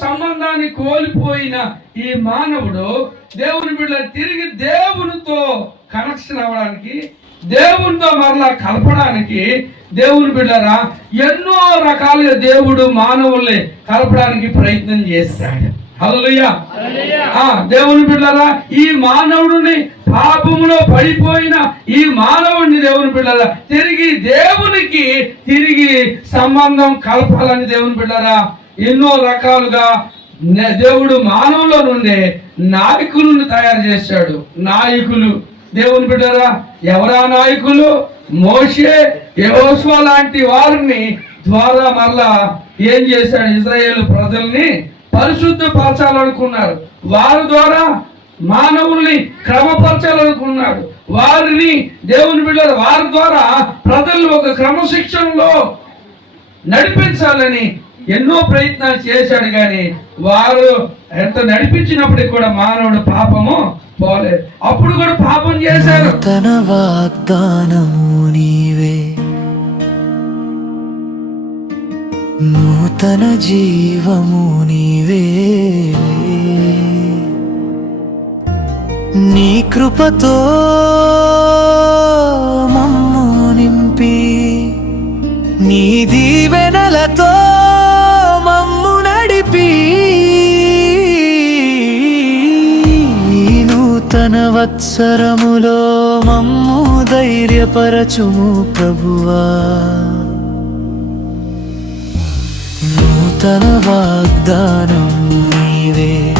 సంబంధాన్ని కోల్పోయిన ఈ మానవుడు దేవుని బిడ్డ తిరిగి దేవునితో కనెక్షన్ అవ్వడానికి దేవునితో మరలా కలపడానికి దేవుని బిడ్డరా ఎన్నో రకాలుగా దేవుడు మానవుల్ని కలపడానికి ప్రయత్నం చేస్తాడు ఆ దేవుని బిడ్డరా ఈ మానవుడిని పాపములో పడిపోయిన ఈ మానవుడిని దేవుని బిడ్డరా తిరిగి దేవునికి తిరిగి సంబంధం కలపాలని దేవుని బిడ్డరా ఎన్నో రకాలుగా నే- దేవుడు మానవుల నుండే నాయకులను తయారు చేశాడు. నాయకులు. దేవుని బిడ్డరా ఎవరా నాయకులు? మోషే యెహోషువ లాంటి వారిని ద్వారా మరలా ఏం చేశాడు? ఇజ్రాయేల్ ప్రజల్ని పరిశుద్ధపరచాలనుకున్నారు. వారి ద్వారా మానవుల్ని క్రమపరచాలనుకున్నాడు. వారిని దేవుని బిడ్డలు వారి ద్వారా ప్రజలు ఒక క్రమశిక్షణలో నడిపించాలని ఎన్నో ప్రయత్నాలు చేశాడు కానీ వారు ఎంత నడిపించినప్పటికి కూడా మానవుడు పాపము పోలేదు. అప్పుడు కూడా పాపం చేశారు. తన వాగ్దానము నీవే. నూతన జీవము నీవే. నీ కృపతో మమ్ము నింపి నీ దీవెనలతో సంవత్సరములో మమ్ము ధైర్యపరచుము ప్రభువా. నూతన వాగ్దానం నీవే.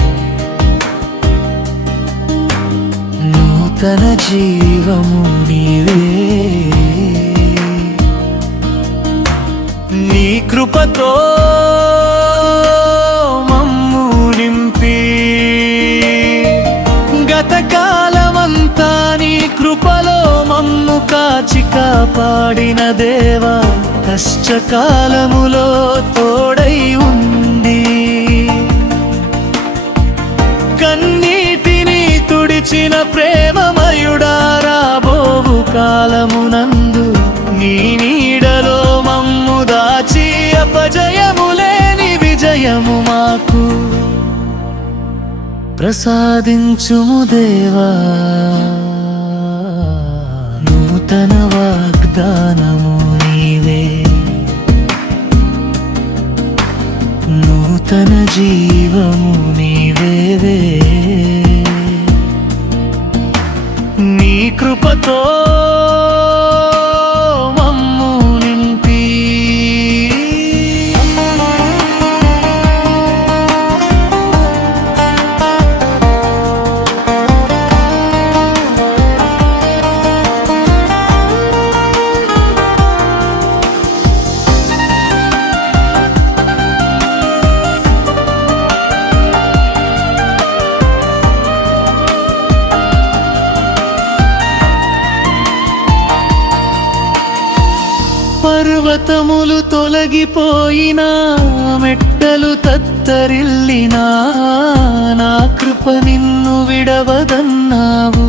నూతన జీవము నీవే. నీ కృపతో కాపాడిన దేవా కష్టకాలములో తోడై ఉంది కన్నీటిని తుడిచిన ప్రేమమయుడా రాబోవు కాలమునందు నీ నీడలో మమ్ము దాచి అపజయము లేని విజయము మాకు. ప్రసాదించుము దేవా. నూతన వాగ్దానము నీవే. నూతన జీవము నీవేవే. నీ కృపతో పర్వతములు తొలగిపోయినా మెట్టలు తత్తరిల్లినా నా కృప నిన్ను విడవదన్నావు.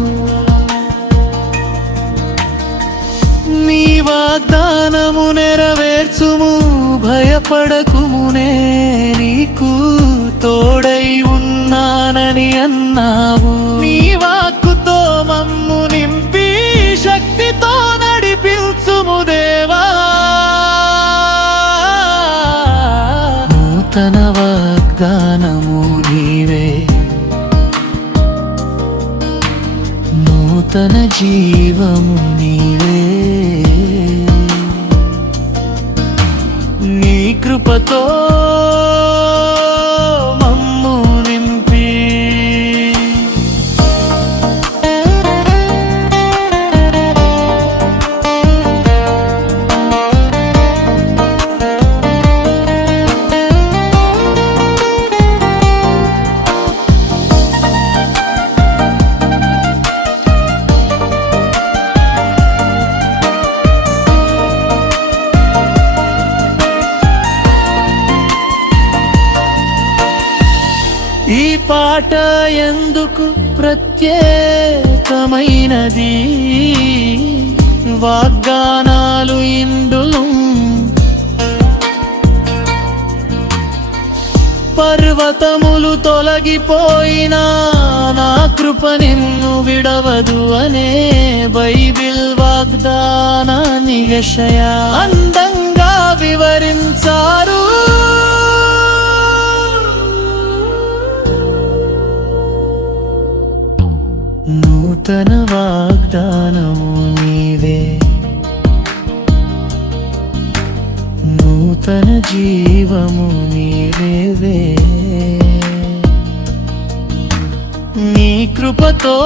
నీ వాగ్దానము నెరవేర్చుము భయపడకుమునే నీకు తోడై ఉన్నానని అన్నావు. నూతన జీవము నీవే. నీ కృపతో ఈ పాట ఎందుకు ప్రత్యేకమైనది? వాగ్దానాలు ఇండులు పర్వతములు తొలగిపోయినా నా కృప నిన్ను విడవదు అనే బైబిల్ వాగ్దానాన్ని యెషయ అందంగా వివరించారు. నూతన వాగ్దానము నీవే. నూతన జీవము నీవే నీ కృపతో